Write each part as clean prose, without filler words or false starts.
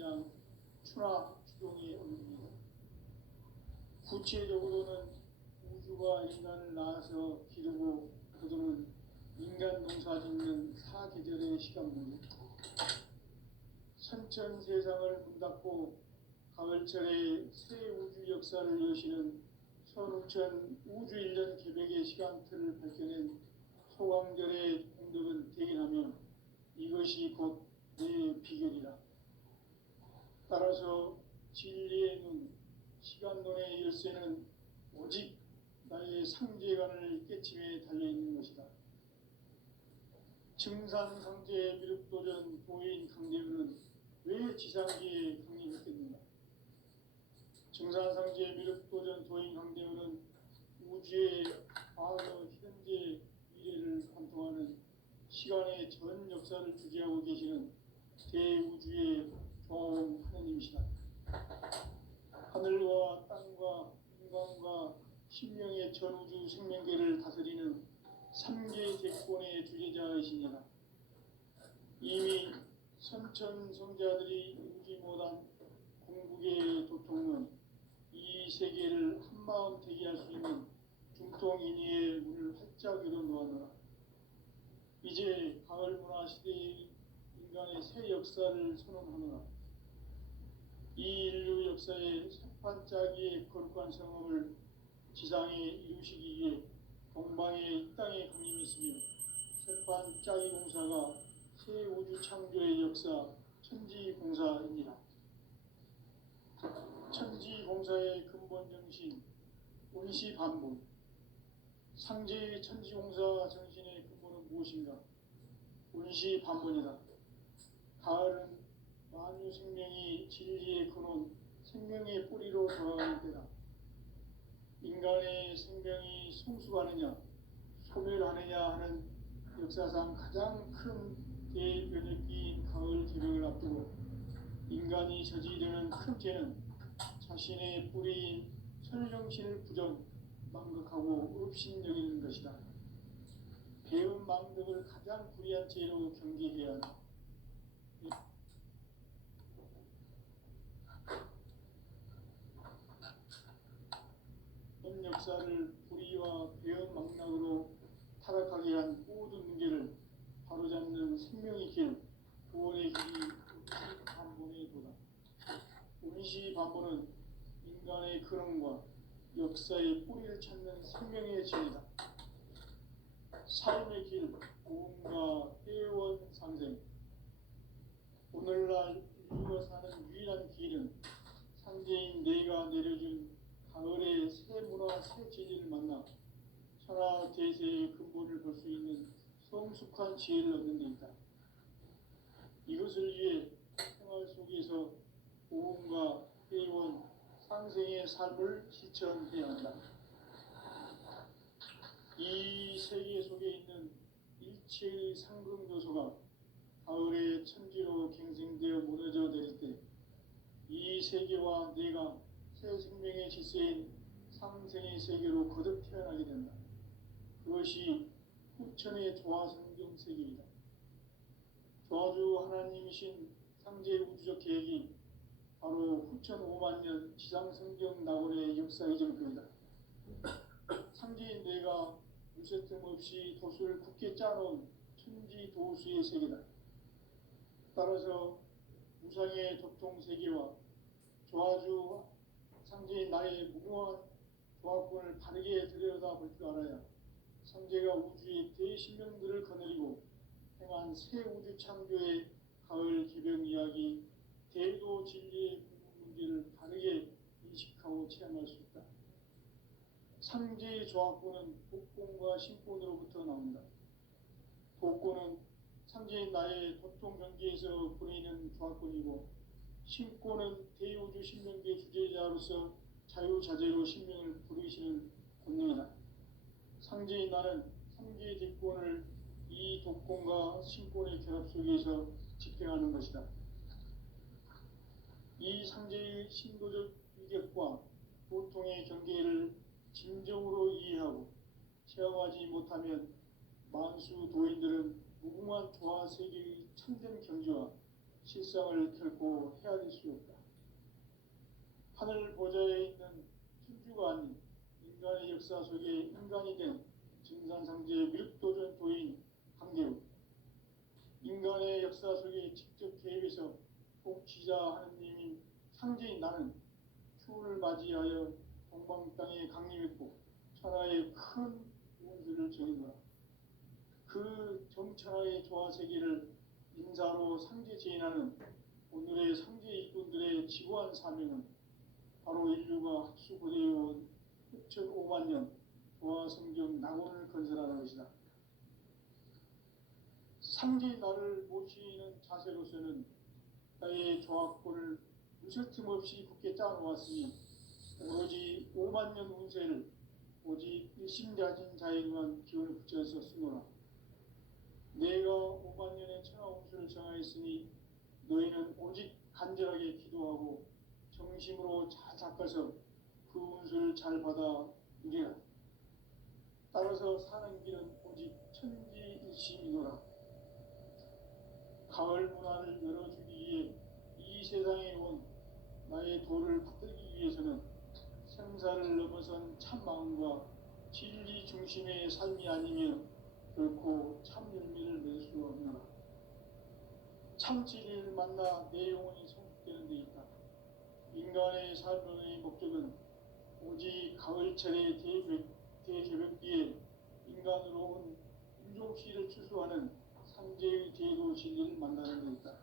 현장 추락 추동이 없습니다. 구체적으로는 우주가 인간을 낳아서 기르고 거두는 인간 농사 짓는 사계절의 시간입니다. 선천 세상을 문닫고 가을철에 새 우주 역사를 여시는 선우천 우주 1년 개벽의 시간틀을 밝혀낸 소강절의 공덕은 대견하며 이것이 곧 내 비결이라. 따라서 진리의 눈, 시간론의 열쇠는 오직 나의 상제관을 깨침에 달려있는 것이다. 증산상제 미륵도전 도인 강대우는 왜 지상기에 강림했겠는가? 증산상제 미륵도전 도인 강대우는 우주의 과거, 현재, 미래를 관통하는 시간의 전 역사를 주재하고 계시는 대우주의 조화원 하느님이시다. 하늘과 땅과 인간과 신명의 전우주 생명계를 다스리는 삼계 대권의 주제자이시니라. 이미 선천성자들이 이루지 못한 궁극의 도통은 이 세계를 한마음 되게 할 수 있는 중통인의의 문을 활짝 열어놓았노라. 이제 가을 문화 시대의 인간의 새 역사를 선언하노라. 이 인류 역사의 새판짜기의 거룩한 성업을 지상에 이루시기 위해 동방의 이 땅에 강림했으며 새판짜기 공사가 새 우주 창조의 역사 천지공사이니라. 천지공사의 근본 정신 운시반본. 상제의 천지공사 정신의 근본은 무엇인가? 운시반본이다. 가을은 만유 생명이 진리의 근원, 생명의 뿌리로 돌아가는 때다. 인간의 생명이 성숙하느냐, 소멸하느냐 하는 역사상 가장 큰 대변혁기인 가을 개벽을 앞두고 인간이 저지르는 큰 죄는 자신의 뿌리인 설정신을 부정, 망극하고 업신여기는 것이다. 배운 망덕을 가장 불의한 죄로 경계해야 한다. 현 역사를 불의와 배은 망락으로 타락하게 한 모든 문제를 바로잡는 생명의 길, 구원의 길이 운시반본의 도다. 운시반본은 인간의 근원과 역사의 뿌리를 찾는 생명의 진리다. 삶의 길, 고음과 회원상생. 오늘날 인류가 사는 유일한 길은 상제인 내가 내려준 가을의 새 문화, 새 진리를 만나 천하 대세의 근본을 볼 수 있는 성숙한 지혜를 얻는 데 있다. 이것을 위해 생활 속에서 고음과 회원, 상생의 삶을 실천해야 한다. 이 세계 속에 있는 일체의 상금 요소가 가을의 천지로 갱생되어 무너져 내릴 때 이 세계와 내가 새 생명의 질서인 상생의 세계로 거듭 태어나게 된다. 그것이 후천의 조화성경 세계이다. 조화주 하나님이신 상제 우주적 계획이 바로 후천 5만 년 지상성경 낙원의 역사 이정표이다. 상제인 내가 무쇠뜸 없이 도수를 굳게 짜놓은 천지 도수의 세계다. 따라서 무상의 도통 세계와 조화주 상제인 나의 무궁한 조화권을 바르게 들여다볼 줄 알아야 상제가 우주의 대신명들을 거느리고 행한 새 우주 창조의 가을 개벽 이야기, 대도 진리의 궁극 문제를 바르게 인식하고 체험할 수 있다. 상제의 조화권은 복권과 신권으로부터 나온다. 복권은 상제인 나의 도통 경계에서 보이는 조화권이고, 신권은 대우주 신명계 주제자로서 자유자재로 신명을 부르시는 권능이다. 상제인 나는 상제의 대권을 이 독권과 신권의 결합 속에서 집행하는 것이다. 이 상제의 신도적 위격과 보통의 경계를 진정으로 이해하고 체험하지 못하면 만수 도인들은 무궁한 조화 세계의 참된 경지와 실상을 결코 헤아릴 수 없다. 하늘 보좌에 있는 천주가 아닌 인간의 역사 속에 인간이 된 증산상제의 무력도전도인 강대우, 인간의 역사 속에 직접 개입해서 통치자 하느님인 상제인 나는 추운을 맞이하여 동방 땅에 강림했고 천하의 큰 운수를 정했노라. 그 정천하의 조화세계를 인사로 상제 제인하는 오늘의 상제 일꾼들의 지고한 사명은 바로 인류가 학수고대해온 6,500만 년 조화성경 낙원을 건설하는 것이다. 상제의 나를 모시는 자세로서는 나의 조합권을 무설틈 없이 굳게 짜놓았으니 오로지 5만 년 운세를 오직 일심자진 자에게만 기운을 붙여서 쓰노라. 내가 5만 년의 천하 운수를 정하였으니 너희는 오직 간절하게 기도하고 정심으로 잘 닦아서 그 운수를 잘 받아 누리라. 따라서 사는 길은 오직 천지일심이노라. 가을 문화를 열어주기 위해 이 세상에 온 나의 도를 붙들기 위해서는 생사를 넘어선 참 마음과 진리 중심의 삶이 아니면 결코 참 열매를 낼 수 없노라. 참 진리를 만나 내 영혼이 성숙되는 데 있다. 인간의 삶의 목적은 오직 가을철의 대개벽기에 인간으로 온 인종시를 추수하는 상제의 제도 진리를 만나는 데 있다.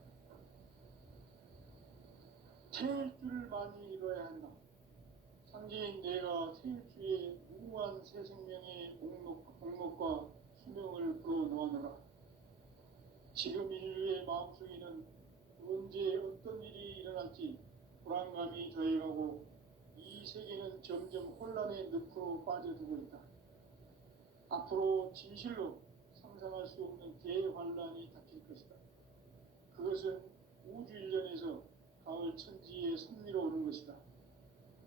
태일주를 많이 이뤄야 한다. 상제인 내가 태일주의 무궁한 새 생명의 목록과 수명을 불어놓아노라. 지금 인류의 마음속에는 언제 어떤 일이 일어날지 불안감이 더해가고 이 세계는 점점 혼란의 늪으로 빠져들고 있다. 앞으로 진실로 상상할 수 없는 대환란이 닥칠 것이다. 그것은 우주 일련에서 가을 천지의 섭리로 오는 것이다.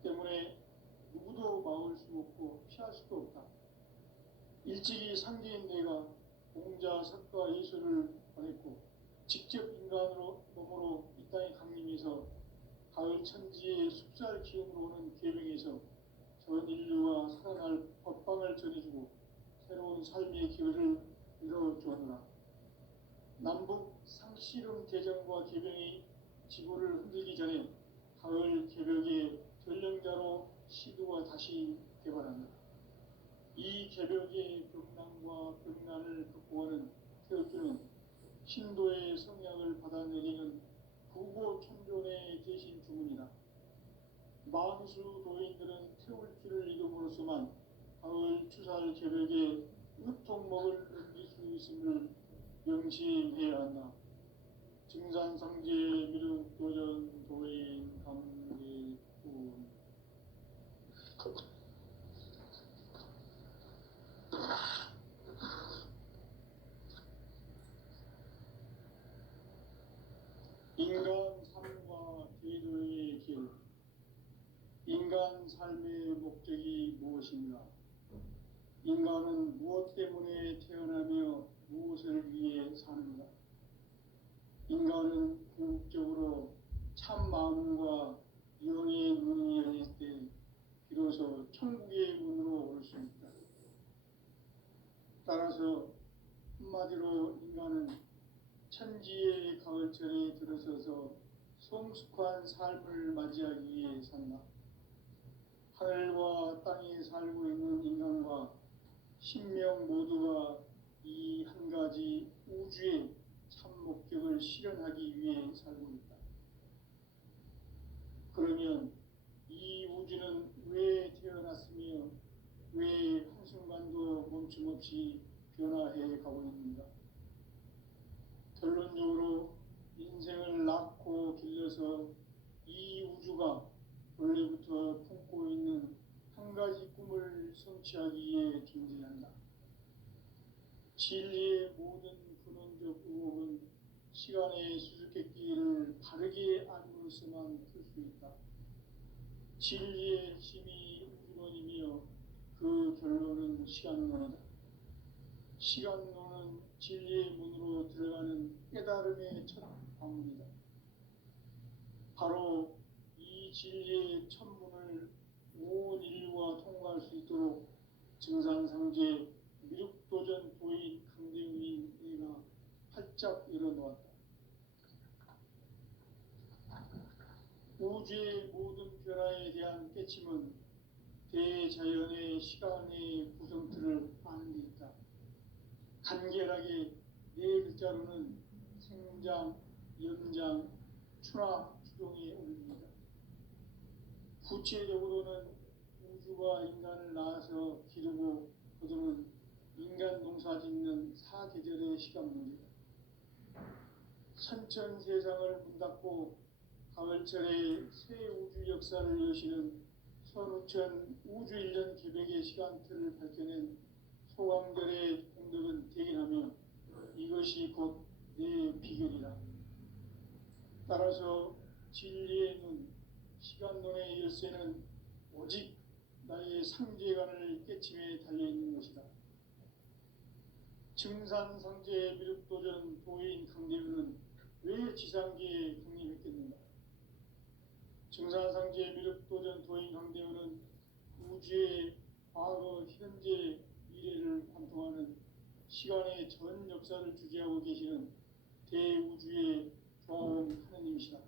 때문에 누구도 막을 수 없고 피할 수도 없다. 일찍이 상제인 내가 공자, 석가, 예수를 보냈고 직접 인간으로 몸으로 이 땅에 강림해서 가을 천지의 숲살 기운으로 오는 계명에서 전 인류가 살아날 법방을 전해주고 새로운 삶의 기회를 이뤄주었노라. 남북 상씨름 대전과 개병이 지구를 흔들기 전에 가을 개벽의 전령자로 시도가 다시 개발한다. 이 개벽의 벽난과 벽난을 극복하는 태극주는 신도의 성약을 받아내리는 부고천존의 대신 주문이다. 만수 도인들은 태울 줄을 이름으로서만 가을 추살 개벽에 으통목을 넘길 수 있음을 명심해야 한다. 증산상제 미륵도전 도인 감리꾼 인간 삶과 제도의 길. 인간 삶의 목적이 무엇인가? 인간은 무엇 때문에 태어나며 무엇을 위해 사는가? 인간은 궁극적으로 참 마음과 영의 문이 열릴 때 비로소 천국의 문으로 올 수 있다. 따라서 한마디로 인간은 천지의 가을철에 들어서서 성숙한 삶을 맞이하기 위해 산다. 하늘과 땅에 살고 있는 인간과 신명 모두가 이 한 가지 우주의 참 목적을 실현하기 위해 살고 있다. 그러면 이 우주는 왜 태어났으며 왜 한순간도 멈춤없이 변화해 가고 있는가? 결론적으로 인생을 낳고 길러서 이 우주가 원래부터 품고 있는 한 가지 꿈을 성취하기 위해 존재한다. 진리의 모든 근원적 의혹은 시간의 수수께끼를 바르게 알므로서만 풀 수 있다. 진리의 핵심이 우주론이며 그 결론은 시간론이다. 시간론은 진리의 문으로 들어가는 깨달음의 첫 방문이다. 바로 이 진리의 천문을 온 인류가 통과할 수 있도록 증산상제 미륵도전 도인 강대우인회가 활짝 열어놓았다. 우주의 모든 변화에 대한 깨침은 대자연의 시간의 구성틀을 아는 데 있다. 간결하게 네 글자로는 생장, 연장, 추나 추동에 올립니다. 구체적으로는 우주가 인간을 낳아서 기르고 거두는 인간 농사 짓는 사계절의 시간 문제다. 선천 세상을 문 닫고 가을철에 새 우주 역사를 여시는 선우천 우주 1년 계획의 시간틀을 밝혀낸 소강절의 공덕은 대견하며 이것이 곧 내 비결이다. 따라서 진리의 눈, 시간론의 열쇠는 오직 나의 상제관을 깨침에 달려있는 것이다. 증산상제 미륵도전 도인 강대우는 왜 지상계에 국립했겠는가? 증산상제 미륵도전 도인 강대우는 우주의 과거, 현재, 미래를 관통하는 시간의 전 역사를 주재하고 계시는 대우주의 조화원 하느님이시다.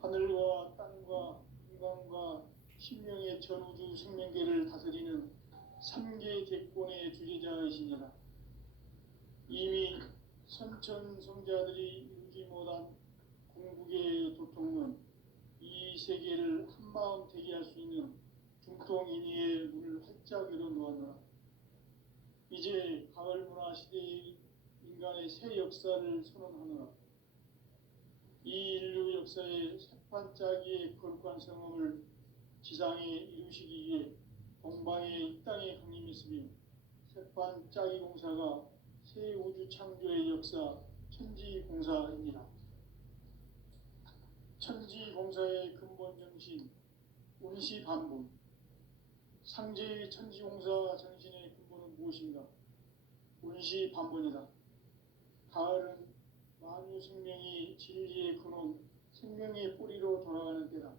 하늘과 땅과 인간과 신명의 전우주 생명계를 다스리는 3계 대권의 주재자이시니라. 이미 선천성자들이 이루지 못한 궁극의 도통론, 이 세계를 한마음 되게 할 수 있는 중통인의의 문을 활짝 열어놓았노라. 이제 가을 문화 시대의 인간의 새 역사를 선언하노라. 이 인류 역사의 새판짜기의 거룩한 성험을 지상에 이루시기 위해 동방의 이 땅에 강림했으며 새판짜기 공사가 새 우주 창조의 역사 천지공사입니다. 천지공사의 근본 정신 운시반분, 상제의 천지공사 정신의 근본은 무엇인가? 운시반분이다. 가을은 만유 생명이 진리의 근원, 생명의 뿌리로 돌아가는 때다.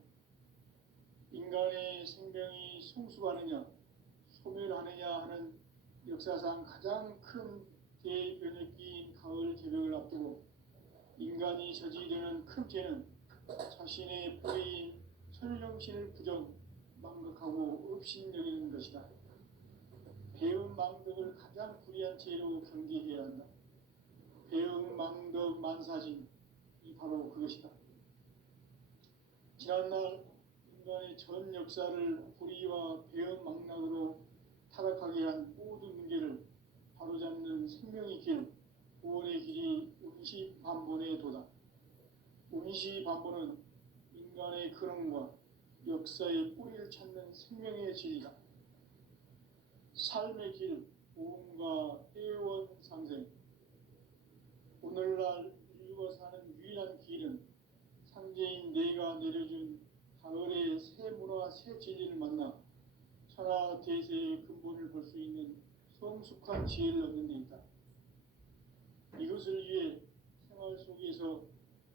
인간의 생명이 성숙하느냐, 소멸하느냐 하는 역사상 가장 큰 대변혁기인 가을 개벽을 앞두고 인간이 저지르는 큰 죄는 자신의 뿌리인 설령신을 부정, 망각하고 업신여기는 것이다. 배은 망덕을 가장 불의한 죄로 경계해야 한다. 배은 망덕 만사진이 바로 그것이다. 지난날 인간의 전 역사를 불의와 배은 망락으로 타락하게 한 모든 문제를 바로잡는 생명의 길, 구원의 길이 운시반본의 도다. 운시반본은 인간의 근원과 역사의 뿌리를 찾는 생명의 진리다. 삶의 길, 보험과 회원 상생. 오늘날 인류가 사는 유일한 길은 상제인 내가 내려준 가을의 새 문화, 새 진리를 만나 천하 대세의 근본을 볼 수 있는 성숙한 지혜를 얻는 데 있다. 이것을 위해 생활 속에서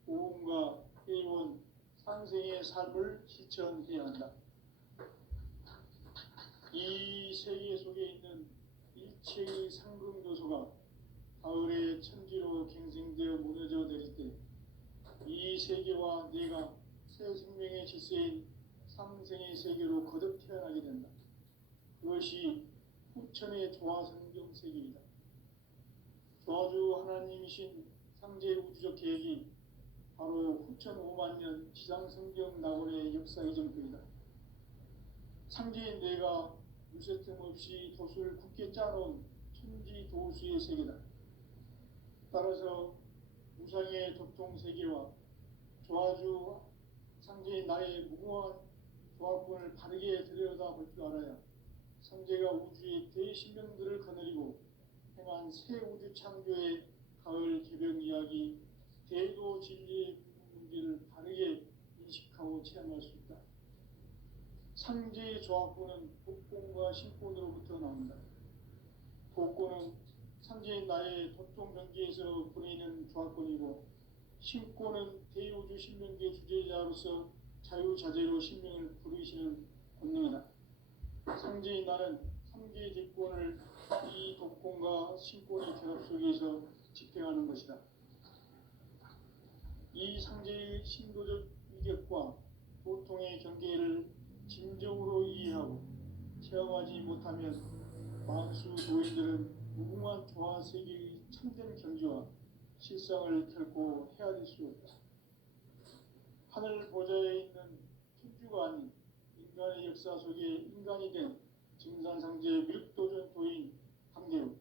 보험과 회원, 상생의 삶을 실천해야 한다. 이 세계 속에 있는 일체의 상금 요소가 가을의 천지로 갱생되어 무너져 내릴 때 이 세계와 내가 새 생명의 질서인 상생의 세계로 거듭 태어나게 된다. 그것이 후천의 조화성경 세계이다. 조화주 하나님이신 상제 우주적 계획이 바로 후천 5만 년 지상성경 낙원의 역사 이정표이다. 상제인 내가 무쇠틈 없이 도수를 굳게 짜놓은 천지 도수의 세계다. 따라서 무상의 도통 세계와 조화주 상제인 나의 무궁한 조합권을 바르게 들여다볼 줄 알아야 상제가 우주의 대신명들을 거느리고 행한 새 우주 창조의 가을 개벽 이야기, 대도 진리의 문제를 바르게 인식하고 체험할 수 있다. 상제의 조합권은 복권과 신권으로부터 나온다. 복권은 상제인 나의 도통 경계에서 보내는 조합권이고 신권은 대우주 신명계 주제자로서 자유자재로 신명을 부르시는 본능이다. 상제인 나는 삼계 대권을 이 독권과 신권의 결합 속에서 집행하는 것이다. 이 상제의 신도적 위격과 보통의 경계를 진정으로 이해하고 체험하지 못하면 만수 도인들은 무궁한 조화 세계의 참된 경지와 실상을 결코 헤아릴 수 없다. 하늘 보좌에 있는 천주가 아닌 인간의 역사 속에 인간이 된 증산상제 미륵도전 도인 강대우,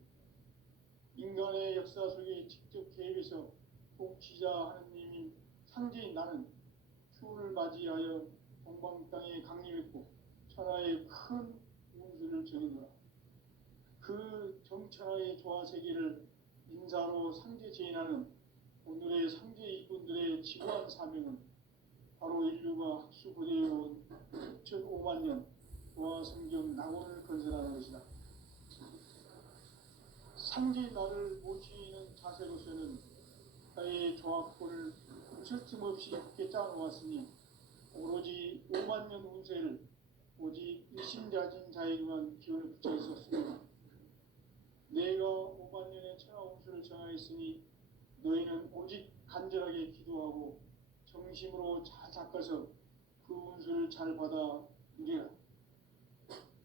인간의 역사 속에 직접 개입해서 통치자 하느님인 상제인 나는 추운을 맞이하여 동방 땅에 강림했고 천하의 큰 운수를 정해노라. 그 정천하의 조화세계를 인사로 상제 제인하는 오늘의 상제 이군들의 지구한 사명은 바로 인류가 학수고대해온 6,500만 년 조화성경 낙원을 건설하는 것이다. 상제인 나를 모시는 자세로서는 나의 조합권을 멈춤없이 굳게 짜놓았으니 오로지 5만 년 운세를 오직 일심자진 자에게만 기원을 붙여 있었으며 내가 5만 년의 천하 운수를 정하였으니 너희는 오직 간절하게 기도하고 정심으로 잘 닦아서 그 운수를 잘 받아 누리라.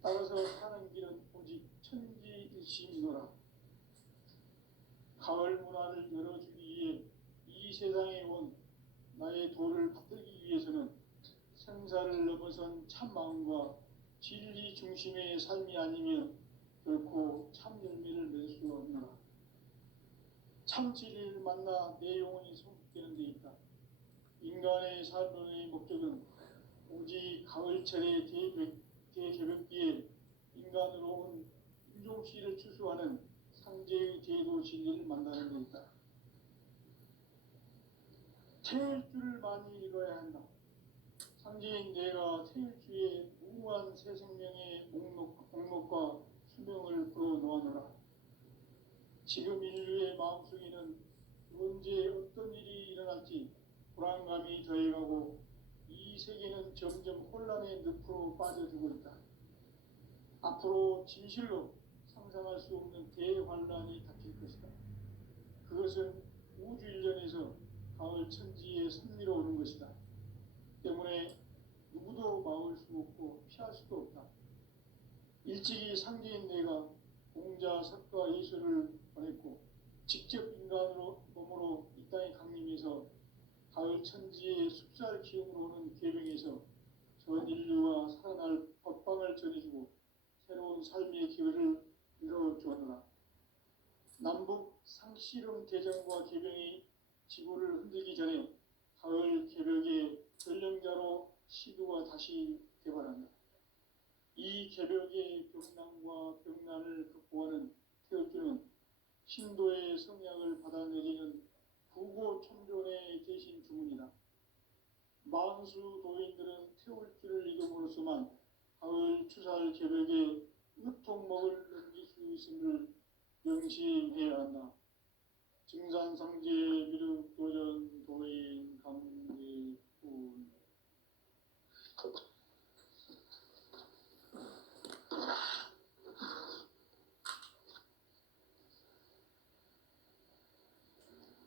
따라서 사는 길은 오직 천지일심이노라. 가을 문화를 열어주기 위해 이 세상에 온 나의 도를 받들기 위해서는 생사를 넘어선 참 마음과 진리 중심의 삶이 아니면 결코 참 열매를 맺을 수 없노라. 참 진리를 만나 내 영혼이 성숙되는 데 있다. 인간의 삶의 목적은 오직 가을철의 대개벽기에 인간으로 온 인종씨를 추수하는 상제의 제도 진리를 만나는 데 있다. 태일주를 많이 읽어야 한다. 상제인 내가 태일주의 무궁한 새 생명의 목록과 수명을 풀어놓아노라. 지금 인류의 마음속에는 언제 어떤 일이 일어날지 불안감이 더해가고 이 세계는 점점 혼란의 늪으로 빠져들고 있다. 앞으로 진실로 상상할 수 없는 대환란이 닥칠 것이다. 그것은 우주 일련에서 가을 천지에 선미로 오는 것이다. 때문에 누구도 막을 수 없고 피할 수도 없다. 일찍이 상제인 내가 공자, 석가, 예수를 보냈고 직접 인간으로 몸으로 이 땅에 강림해서 가을 천지의 숲살 기운으로 오는 계명에서 전 인류가 살아날 법방을 전해주고 새로운 삶의 기회를 이뤄주었노라. 남북 상씨름 대전과 계병이 지구를 흔들기 전에 가을 개벽의 전령자로 시도가 다시 개발한다. 이 개벽의 병난과 병난을 극복하는 태극주는 신도의 성약을 받아내리는 부고천존의 대신 주문이다. 만수 도인들은 태울주를 이름으로서만 가을 추살 개벽의 으통목을 넘길 수 있음을 명심해야 한다. 증산상제 미륵도전 도인 강대훈.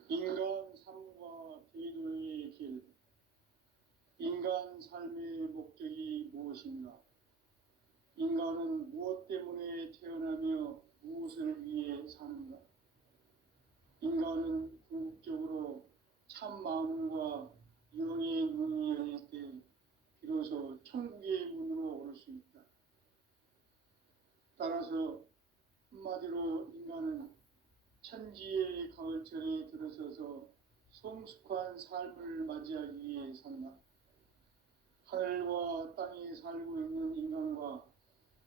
인간 삶과 대도의 길. 인간 삶의 목적이 무엇인가? 인간은 무엇 때문에 태어나며 무엇을 위해 사는가? 인간은 궁극적으로 참 마음과 영의 문이 열릴 때 비로소 천국의 문으로 오를 수 있다. 따라서 한마디로 인간은 천지의 가을철에 들어서서 성숙한 삶을 맞이하기 위해 산다. 하늘과 땅에 살고 있는 인간과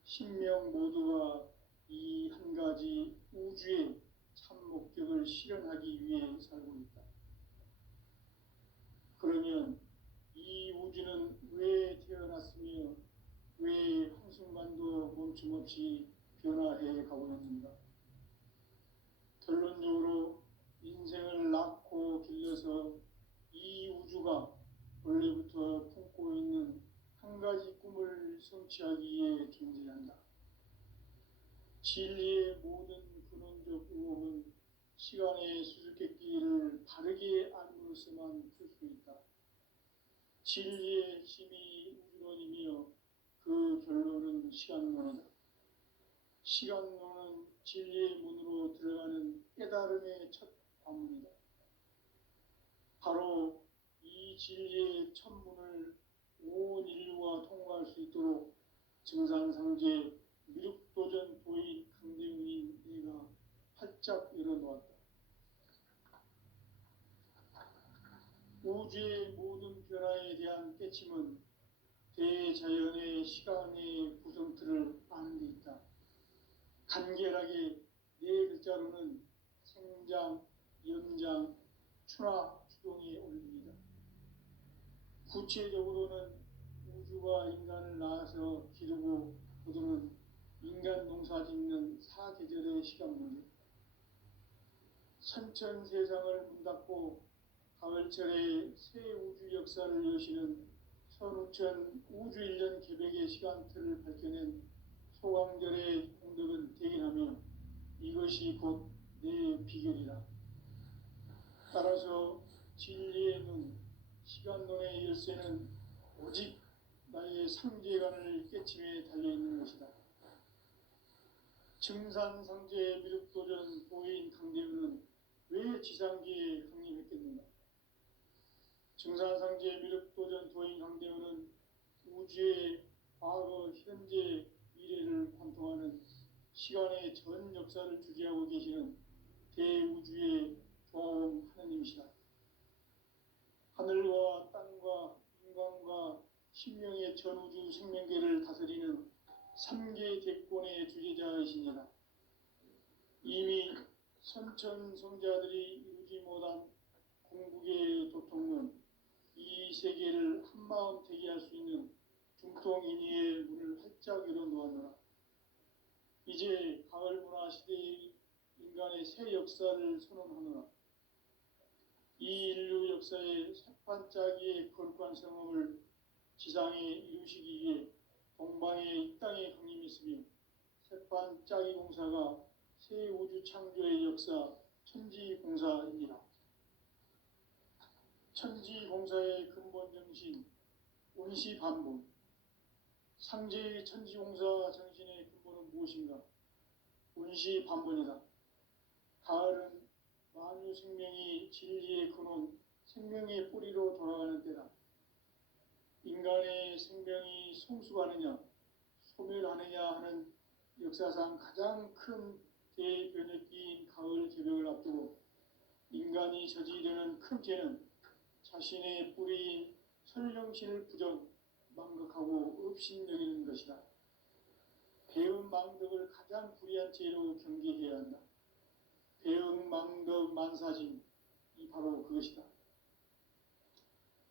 신명 모두가 이 한 가지 우주의 참 목적을 실현하기 위해 살고 있다. 그러면 이 우주는 왜 태어났으며 왜 한순간도 멈춤없이 변화해 가고 있는가? 결론적으로 인생을 낳고 길러서 진리의 모든 근원적 의혹은 시간의 수수께끼를 바르게 알므로서만 풀 수 있다. 진리의 힘이 우주론이며 그 결론은 시간론이다. 시간론은 진리의 문으로 들어가는 깨달음의 첫 관문이다. 바로 이 진리의 첫 문을 온 인류가 통과할 수 있도록 증산상제 미륵도전 도인 강대웅인 내가 활짝 열어놓았다. 우주의 모든 변화에 대한 깨침은 대자연의 시간의 구성틀을 아는 데 있다. 간결하게 네 글자로는 생장, 연장, 추나 추동에 올립니다. 구체적으로는 우주가 인간을 낳아서 기르고 거두는 인간 농사 짓는 사계절의 시간 문제, 선천 세상을 문닫고 가을철에 새 우주 역사를 여시는 선우천 우주 1년 계백의 시간틀을 밝혀낸 소강절의 공덕은 대견하며 이것이 곧 내 비결이다. 따라서 진리의 눈, 시간론의 열쇠는 오직 나의 상제관을 깨침에 달려있는 것이다. 증산상제 미륵도전 보인 강대우는 왜 지상기에 강림했겠는가? 증산상제 미륵도전 도인 강대우는 우주의 과거, 현재, 미래를 관통하는 시간의 전 역사를 주재하고 계시는 대우주의 조화원 하느님이시다. 하늘과 땅과 인간과 신명의 전우주 생명계를 다스리는 3개 대권의 주재자이시니라. 이미 선천성자들이 이루지 못한 궁극의 도통론, 이 세계를 한마음 되게 할 수 있는 중통인의의 문을 활짝 열어놓았노라. 이제 가을 문화 시대의 인간의 새 역사를 선언하노라. 이 인류 역사의 새판짜기의 거룩한 성험을 지상에 이루시기 위해 동방의 이 땅에 강림했으며 새판짜기 공사가 새 우주 창조의 역사 천지공사입니다. 천지공사의 근본 정신 운시반복, 상제의 천지공사 정신의 근본은 무엇인가? 운시반복이다. 가을은 만유 생명이 진리의 근원, 생명의 뿌리로 돌아가는 때다. 인간의 생명이 성숙하느냐, 소멸하느냐 하는 역사상 가장 큰 대변혁기인 가을 개벽을 앞두고 인간이 저지르는 큰 죄는 자신의 뿌리인 설령신을 부정, 망각하고 업신여기는 것이다. 배은 망덕을 가장 불의한 죄로 경계해야 한다. 배은 망덕 만사짐, 이 바로 그것이다.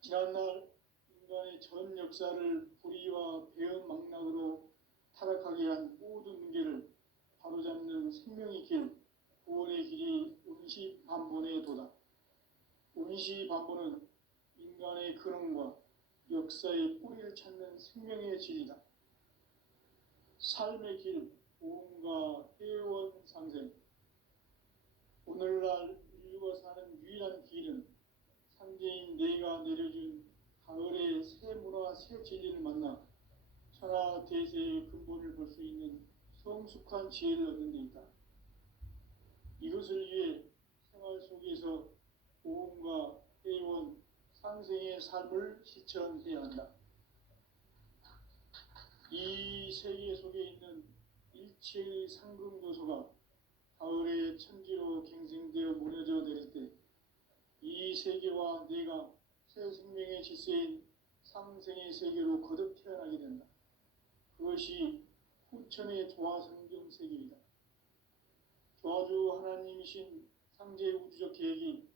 지난날 인간의 전 역사를 불의와 배은 망락으로 타락하게 한 모든 문제를 바로잡는 생명의 길, 구원의 길이 운시반본의 도다. 운시반본은 인간의 근원과 역사의 뿌리를 찾는 생명의 진리다. 삶의 길, 보험과 회원 상생. 오늘날 인류가 사는 유일한 길은 상제인 내가 내려준 가을의 새 문화, 새 진리를 만나 천하 대세의 근본을 볼 수 있는 성숙한 지혜를 얻는 데 있다. 이것을 위해 생활 속에서 보험과 회원, 상생의 삶을 실천해야 한다. 이 세계 속에 있는 일체의 상금 요소가 가을의 천지로 갱생되어 무너져 내릴 때 이 세계와 내가 새 생명의 질서인 상생의 세계로 거듭 태어나게 된다. 그것이 후천의 조화성경 세계이다. 조화주 하나님이신 상제 우주적 계획이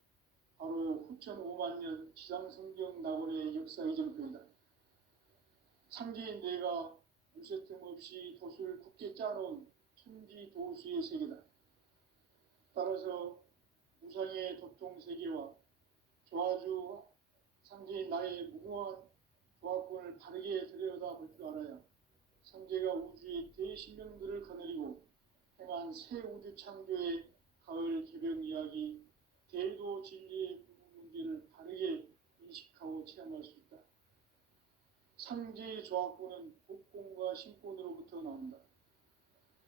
바로 후천 5만 년 지상성경 낙원의 역사 이정표이다. 상제인 내가 유세 틈 없이 도수를 굳게 짜놓은 천지 도수의 세계다. 따라서 무상의 도통 세계와 조화주 상제인 나의 무궁한 조화권을 바르게 들여다볼 줄 알아야 상제가 우주의 대신명들을 거느리고 행한 새 우주 창조의 가을 개벽 이야기, 대도 진리의 문제를 다르게 인식하고 체험할 수 있다. 상제의 조합구는 복권과 신권으로부터 나온다.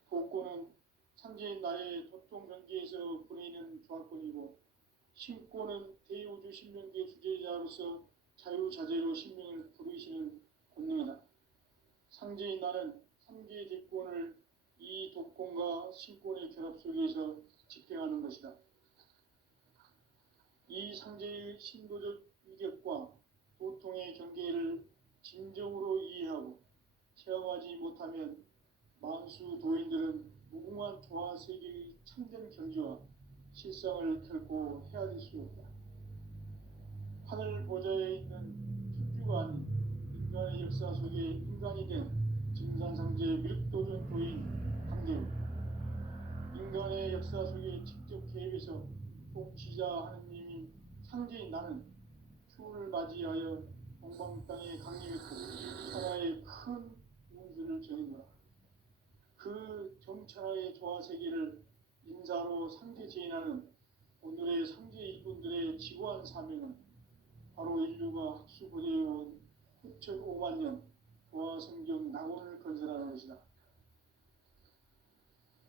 복권은 상제의 나의 도통 경계에서 보내는 조합권이고, 신권은 대우주 신명기의 주제자로서 자유자재로 신명을 부르시는 권능이다. 상제의 나는 상제의 대권을 이 독권과 신권의 결합 속에서 집행하는 것이다. 이 상제의 신도적 위격과 도통의 경계를 진정으로 이해하고 체험하지 못하면 만수 도인들은 무궁한 조화 세계의 참된 경지와 실상을 결코 헤아릴 수 없다. 하늘 보좌에 있는 천주가 아닌 인간의 역사 속에 인간이 된 증산상제 미륵도전 도인 강대우, 인간의 역사 속에 직접 개입해서 통치자 하느님인 상제인 나는 추운을 맞이하여 동방 땅에 강림했고 천하의 큰 운수를 정했노라. 그 정천하의 조화 세계를 인사로 상제 제인하는 오늘의 상제 이분들의 지구한 사명은 바로 인류가 학수고대해온 9,500만 년 조화 성경 낙원을 건설하는 것이다.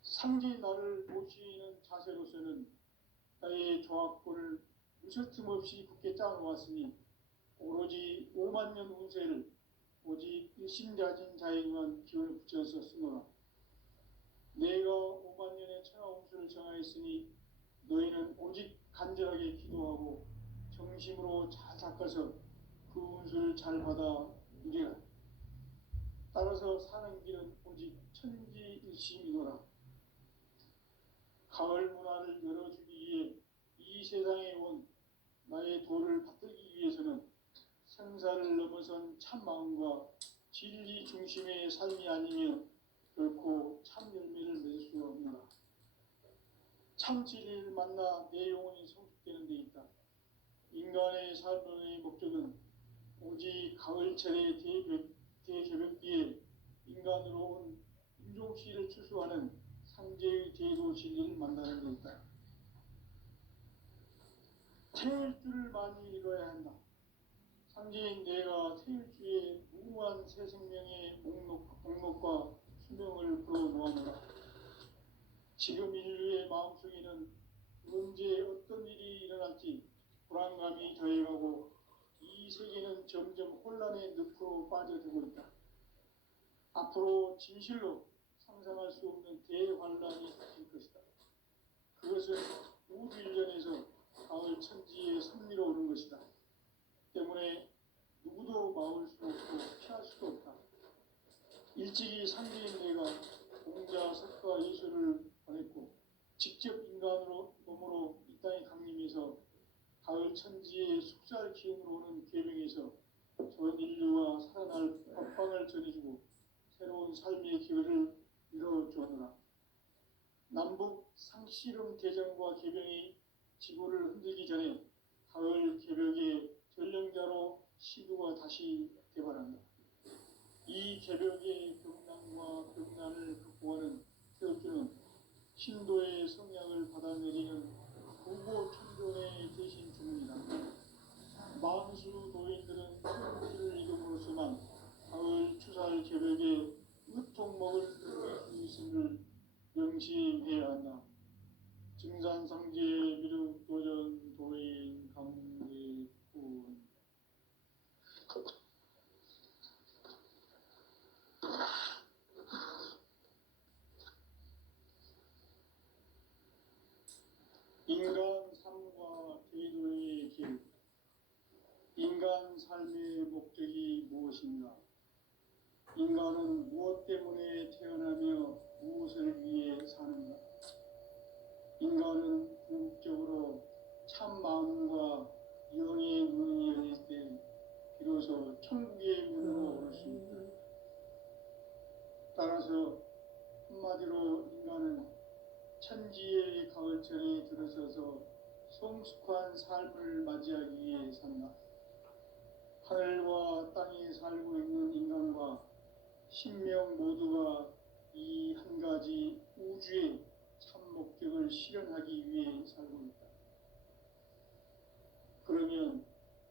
상제인 나를 모시는 자세로서는 나의 조합권을 무설틈 없이 굳게 짜놓았으니 오로지 5만 년 운세를 오직 일심자진 자에게만 기운을 붙여서 쓰노라. 내가 5만 년의 천하 운수를 정하였으니 너희는 오직 간절하게 기도하고 정심으로 잘 닦아서 그 운수를 잘 받아 누리라. 따라서 사는 길은 오직 천지일심이노라. 가을 문화를 열어주기 위해 이 세상에 온 나의 도를 받들기 위해서는 생사를 넘어선 참 마음과 진리 중심의 삶이 아니면 결코 참 열매를 맺을 수 없노라. 참 진리를 만나 내 영혼이 성숙되는 데 있다. 인간의 삶의 목적은 오직 가을철의 대개벽기에 인간으로 온 인종씨를 추수하는 상제의 제도 진리를 만나는 데 있다. 태일주를 많이 읽어야 한다. 상제인 내가 태일주의 무궁한 새 생명의 목록과 수명을 불어놓아노라. 지금 인류의 마음속에는 언제 어떤 일이 일어날지 불안감이 더해가고 이 세계는 점점 혼란의 늪으로 빠져들고 있다. 앞으로 진실로 상상할 수 없는 대환란이 닥칠 것이다. 그것은 우주 일련에서 가을 천지의 섭리로 오는 것이다. 때문에 누구도 막을 수 없고 피할 수도 없다. 일찍이 상제인 내가 공자, 석가, 예수를 보냈고 직접 인간으로 몸으로 이 땅에 강림해서 가을 천지의 숙살 기운으로 오는 계명에서 전 인류가 살아날 법방을 전해주고 새로운 삶의 기회를 이뤄주었노라. 남북 상씨름 대전과 개병이 지구를 흔들기 전에 가을 개벽의 전령자로 시부가 다시 개발한다. 이 개벽의 병난과 병난을 극복하는 태극주는 신도의 성향을 받아내리는 부고 천종의 대신 주문이다. 만수 도인들은 태극주를 이름으로서만 가을 추살 개벽의 으통목을 느낄 수 있음을 명심해야 한다. 증산상제 미륵도전 도인 강대군. 인간 삶과 대도의 길. 인간 삶의 목적이 무엇인가? 인간은 무엇 때문에 태어나며 무엇을 위해 사는가? 인간은 궁극적으로 참 마음과 영의 문이 열릴 때 비로소 천국의 문으로 오를 수 있다. 따라서 한마디로 인간은 천지의 가을철에 들어서서 성숙한 삶을 맞이하기 위해 산다. 하늘과 땅에 살고 있는 인간과 신명 모두가 이 한 가지 우주의 참 목적을 실현하기 위해 살고 있다. 그러면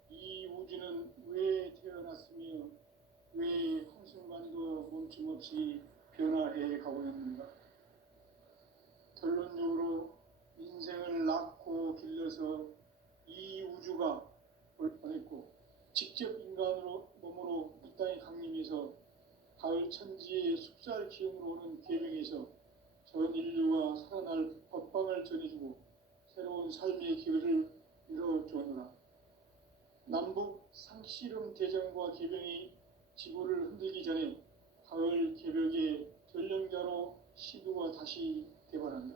이 우주는 왜 태어났으며 왜 한순간도 멈춤없이 변화해 가고 있는가? 결론적으로 인생을 낳고 길러서 이 우주가 보냈고 직접 인간으로 몸으로 이 땅에 강림해서 가을 천지의 숲살 기운으로 오는 계명에서 전 인류가 살아날 법방을 전해주고 새로운 삶의 기회를 이뤄주었노라. 남북 상씨름 대전과 계병이 지구를 흔들기 전에 가을 개벽의 전령자로 시두가 다시 개발한다.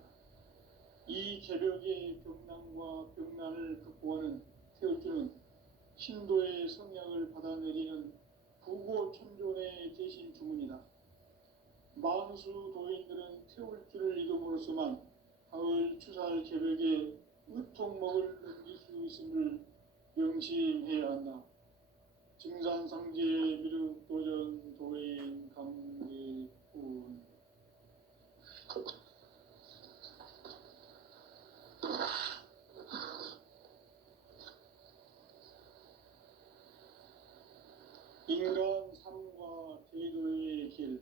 이 개벽의 병난과 병난을 극복하는 태울주는 신도의 성약을 받아내리는 부고천존의 대신 주문이다. 만수 도인들은 태울주를 이름으로서만 가을 추살 개벽의 의통목을 넘길 수 있음을 명심해야 한다. 증산상제 미륵도전 도인 강계군. 인간 삶과 대도의 길.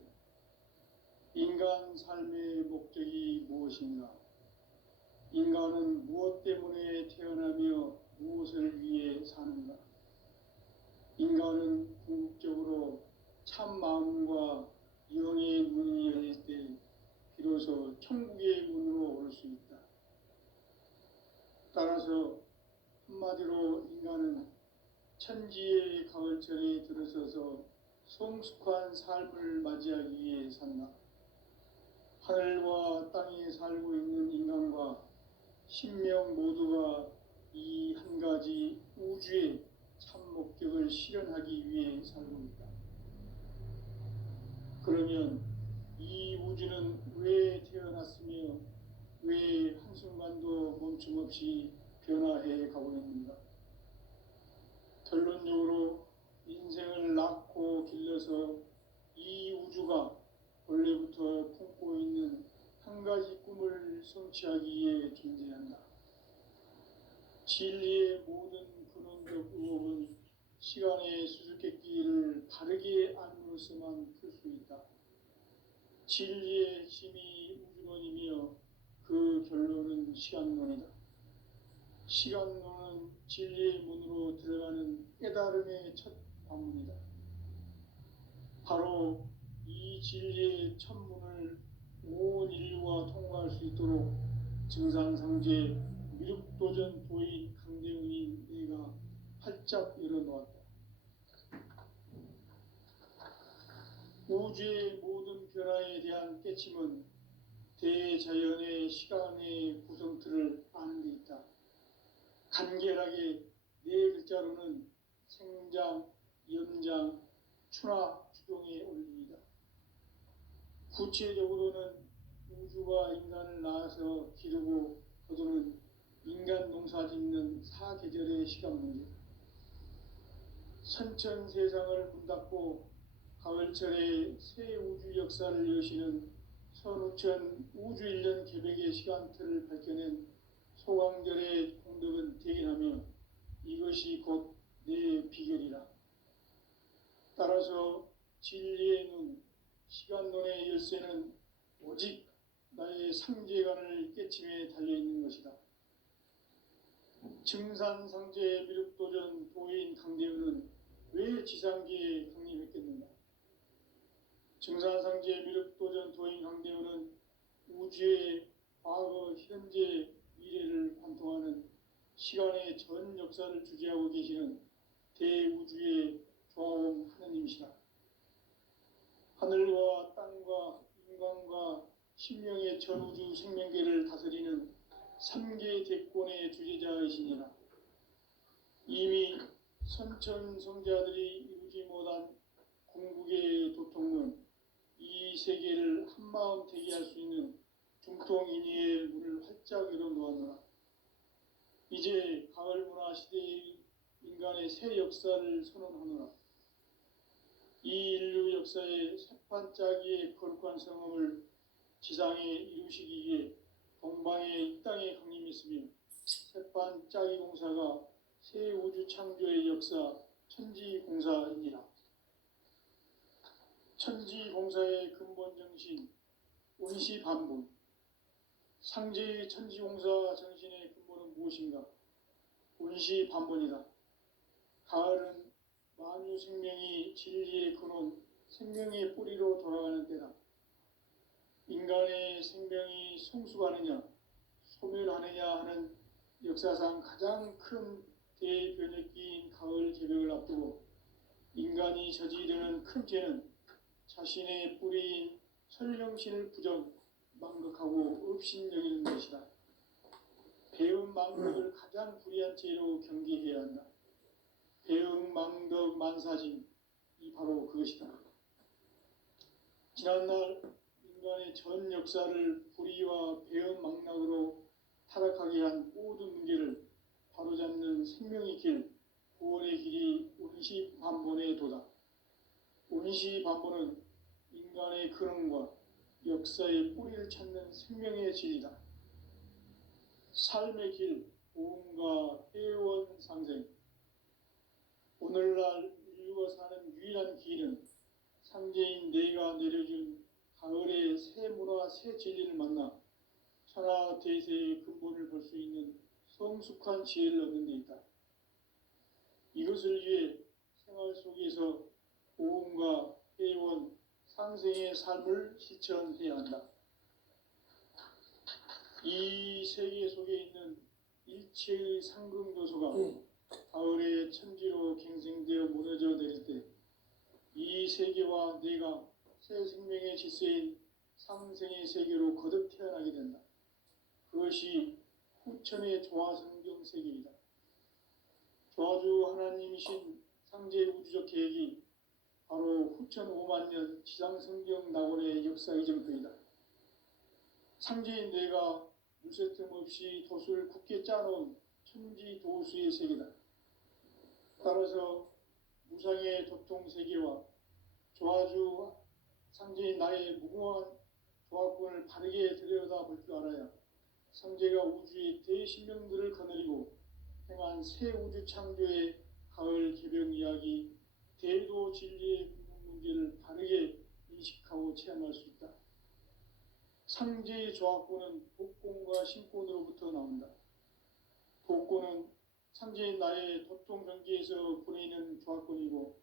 인간 삶의 목적이 무엇인가? 인간은 무엇 때문에 태어나며 무엇을 위해 사는가? 인간은 궁극적으로 참 마음과 영의 문이 열릴 때 비로소 천국의 문으로 오를 수 있다. 따라서 한마디로 인간은 천지의 가을철에 들어서서 성숙한 삶을 맞이하기 위해 산다. 하늘과 땅에 살고 있는 인간과 신명 모두가 이 한 가지 우주의 참 목적을 실현하기 위해 살고 있다. 그러면 이 우주는 왜 태어났으며 왜 한순간도 멈춤없이 변화해 가고 있는가? 결론적으로 인생을 낳고 길러서 이 우주가 원래부터 품고 있는 한 가지 꿈을 성취하기 위해 존재한다. 진리의 모든 근원적 의혹은 시간의 수수께끼를 바르게 알므로서만 풀 수 있다. 진리의 핵심이 우주론이며 그 결론은 시간론이다. 시간론은 진리의 문으로 들어가는 깨달음의 첫 관문이다. 바로 이 진리의 첫 문을 온 인류가 통과할 수 있도록 증산상제 미륵도전 도인 강대웅이 내가 활짝 열어놓았다. 우주의 모든 변화에 대한 깨침은 대자연의 시간의 구성틀을 아는 데 있다. 간결하게 네 글자로는 생장, 연장, 추나 추동의 원리이다. 구체적으로는 우주가 인간을 낳아서 기르고 거두는 인간 농사 짓는 사계절의 시간 문제. 선천 세상을 문 닫고 가을철에 새 우주 역사를 여시는 선우천 우주 1년 개백의 시간틀을 밝혀낸 소강절의 공덕은 대견하며 이것이 곧 내 비결이라. 따라서 진리의 눈, 시간론의 열쇠는 오직 나의 상제관을 깨침에 달려있는 것이다. 증산상제 미륵도전 도인 강대우는 왜 지상계에 강림했겠는가? 증산상제 미륵도전 도인 강대우는 우주의 과거, 현재, 미래를 관통하는 시간의 전 역사를 주재하고 계시는 대우주의 조화원 하느님이시다. 하늘과 땅과 인간과 신명의 전우주 생명계를 다스리는 3계 대권의 주제자이시니라. 이미 선천성자들이 이루지 못한 궁극의 도통은 이 세계를 한마음 되게 할 수 있는 중통인의의 문을 활짝 열어놓았노라. 이제 가을 문화 시대의 인간의 새 역사를 선언하노라. 이 인류 역사의 새판짜기의 거룩한 성음을 지상에 이루시기 위해 동방의 이 땅에 강림했으며 새판 짜기 공사가 새 우주 창조의 역사 천지공사이니라. 천지공사의 근본 정신 원시반본. 상제의 천지공사 정신의 근본은 무엇인가? 원시반본이다. 가을은 만유 생명이 진리의 근원, 생명의 뿌리로 돌아가는 때다. 인간의 생명이 성숙하느냐, 소멸하느냐 하는 역사상 가장 큰 대변혁기인 가을 개벽을 앞두고 인간이 저지르는 큰 죄는 자신의 뿌리인 설령신을 부정, 망극하고 업신여기는 것이다. 배은 망덕을 가장 불의한 죄로 경계해야 한다. 배은 망덕 만사진, 이 바로 그것이다. 지난날 인간의 전 역사를 불의와 배은 망락으로 타락하게 한 모든 문제를 바로잡는 생명의 길, 구원의 길이 원시반본의 도다. 원시반본은 인간의 근원과 역사의 뿌리를 찾는 생명의 진리다. 삶의 길, 보험과 회원 상생. 오늘날 인류가 사는 유일한 길은 상제인 내가 내려준 가을의 새 문화, 새 진리를 만나 천하 대세의 근본을 볼 수 있는 성숙한 지혜를 얻는 데 있다. 이것을 위해 생활 속에서 보험과 회원, 상생의 삶을 실천해야 한다. 이 세계 속에 있는 일체의 상승요소가 가을의 천지로 갱생되어 무너져 내릴 때 이 세계와 내가 새 생명의 질서인 상생의 세계로 거듭 태어나게 된다. 그것이 후천의 조화성경 세계이다. 조화주 하나님이신 상제 우주적 계획이 바로 후천 5만 년 지상성경 낙원의 역사 이정표이다. 상제인 내가 물새틈 없이 도수를 굳게 짜놓은 천지 도수의 세계다. 따라서 무상의 도통 세계와 조화주 상제인 나의 무궁한 조화권을 바르게 들여다볼 줄 알아야 상제가 우주의 대신명들을 거느리고 행한 새 우주 창조의 가을 개벽 이야기, 대도 진리의 근본 문제를 바르게 인식하고 체험할 수 있다. 상제의 조화권은 복권과 신권으로부터 나온다. 복권은 상제인 나의 도통 경계에서 보내는 조화권이고,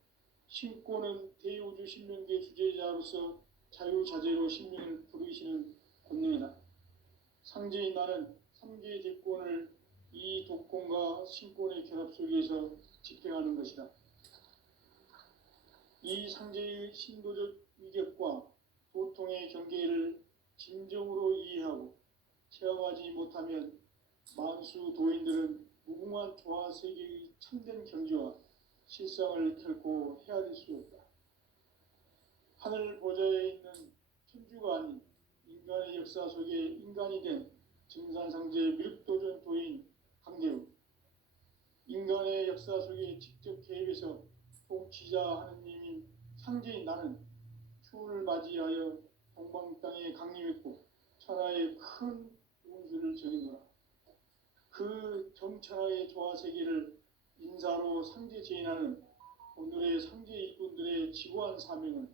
신권은 대우주 신명계 주제자로서 자유자재로 신명을 부르시는 권능이다. 상제인 나는 3개의 대권을 이 독권과 신권의 결합 속에서 집행하는 것이다. 이 상제의 신도적 위격과 도통의 경계를 진정으로 이해하고 체험하지 못하면 만수 도인들은 무궁한 조화 세계의 참된 경지와 실상을 결코 헤아릴 수 없다. 하늘 보좌에 있는 천주가 아닌 인간의 역사 속에 인간이 된 증산상제 미륵도전 도인 강대우, 인간의 역사 속에 직접 개입해서 통치자 하느님인 상제인 나는 추운을 맞이하여 동방 땅에 강림했고 천하의 큰 운수를 정했노라. 그 정천하의 조화 세계를 인사로 상제 제인하는 오늘의 상제 일꾼들의 지고한 사명은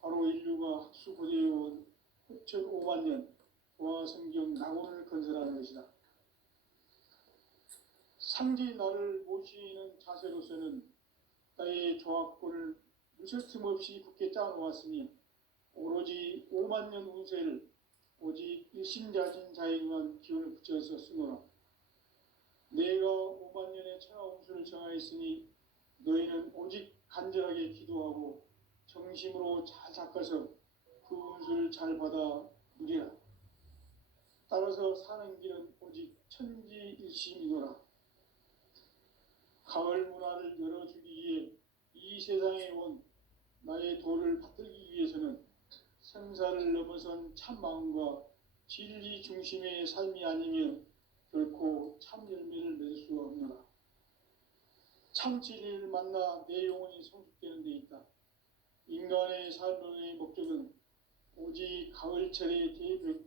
바로 인류가 학수고대해온 후천 5만 년 조화 성경 낙원을 건설하는 것이다. 상제인 나를 모시는 자세로서는 나의 조화권을 무설틈 없이 굳게 짜놓았으니 오로지 5만 년 운세를 오직 일심자진 자에게만 기운을 붙여서 쓰노라. 내가 5만 년의 천하 운수를 정하였으니 너희는 오직 간절하게 기도하고 정심으로 잘 닦아서 그 운수를 잘 받아 누리라. 따라서 사는 길은 오직 천지일심이노라. 가을 문화를 열어주기 위해 이 세상에 온 나의 도를 받들기 위해서는 생사를 넘어선 참 마음과 진리 중심의 삶이 아니면 결코 참 열매를 맺을 수가 없노라. 참 진리를 만나 내 영혼이 성숙되는 데 있다. 인간의 삶의 목적은 오직 가을철의 대개별